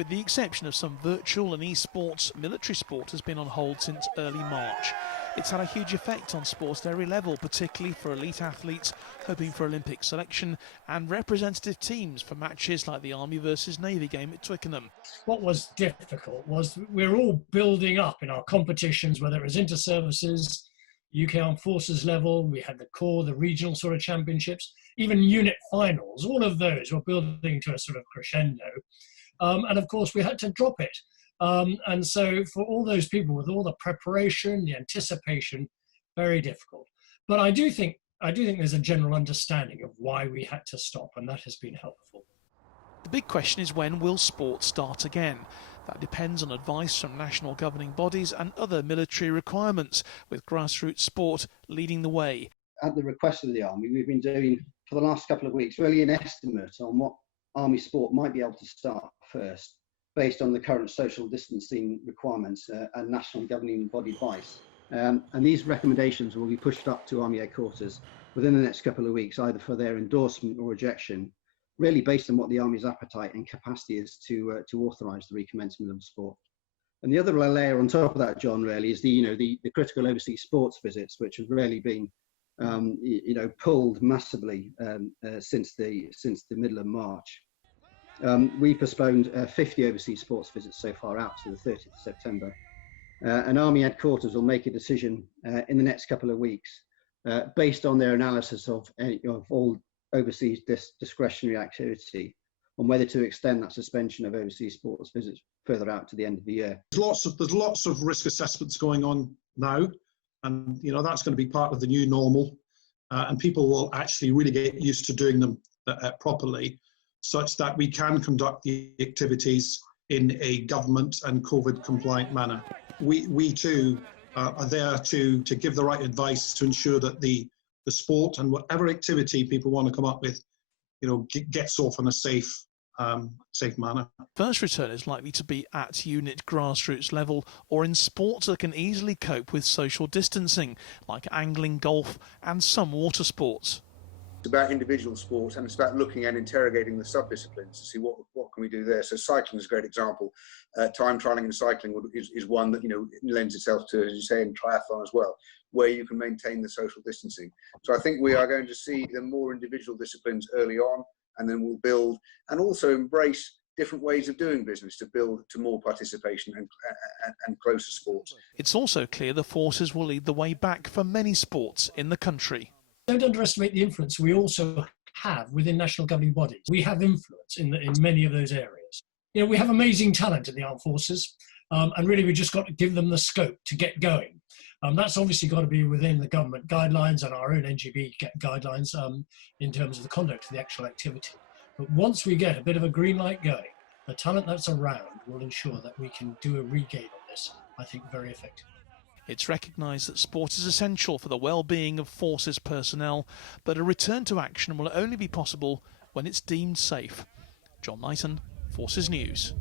With the exception of some virtual and e-sports, military sport has been on hold since early March. It's had a huge effect on sports at every level, particularly for elite athletes hoping for Olympic selection and representative teams for matches like the Army versus Navy game at Twickenham. What was difficult was we're all building up in our competitions, whether it was inter-services, UK Armed Forces level, we had the Corps, the regional sort of championships, even unit finals, all of those were building to a sort of crescendo. And of course we had to drop it. And so for all those people with all the preparation, the anticipation, very difficult. But I do think there's a general understanding of why we had to stop, and that has been helpful. The big question is, when will sport start again? That depends on advice from national governing bodies and other military requirements, with grassroots sport leading the way. At the request of the Army, we've been doing for the last couple of weeks really an estimate on what Army sport might be able to start first, based on the current social distancing requirements and national governing body advice. And these recommendations will be pushed up to Army headquarters within the next couple of weeks, either for their endorsement or rejection, really based on what the Army's appetite and capacity is to authorise the recommencement of sport. And the other layer on top of that, John, really is the critical overseas sports visits, which have really been pulled massively since the middle of March. We postponed 50 overseas sports visits so far out to the 30th of September. And Army headquarters will make a decision in the next couple of weeks based on their analysis of all overseas discretionary activity on whether to extend that suspension of overseas sports visits further out to the end of the year. There's lots of risk assessments going on now, and that's going to be part of the new normal, and people will actually really get used to doing them properly, such that we can conduct the activities in a government and COVID compliant manner. We too are there to give the right advice to ensure that the sport and whatever activity people want to come up with, gets off on a safe manner. First return is likely to be at unit grassroots level or in sports that can easily cope with social distancing, like angling, golf and some water sports. It's about individual sports, and it's about looking and interrogating the sub-disciplines to see what can we do there. So cycling is a great example. Time trialling in cycling is one that lends itself to, as you say, in triathlon as well, where you can maintain the social distancing. So I think we are going to see the more individual disciplines early on, and then we'll build and also embrace different ways of doing business to build to more participation and closer sports. It's also clear the forces will lead the way back for many sports in the country. Don't underestimate the influence we also have within national governing bodies. We have influence in many of those areas. We have amazing talent in the armed forces, and really we just got to give them the scope to get going. That's obviously got to be within the government guidelines and our own NGB guidelines in terms of the conduct of the actual activity. But once we get a bit of a green light going, the talent that's around will ensure that we can do a regain on this, I think, very effectively. It's recognised that sport is essential for the well-being of forces personnel, but a return to action will only be possible when it's deemed safe. John Knighton, Forces News.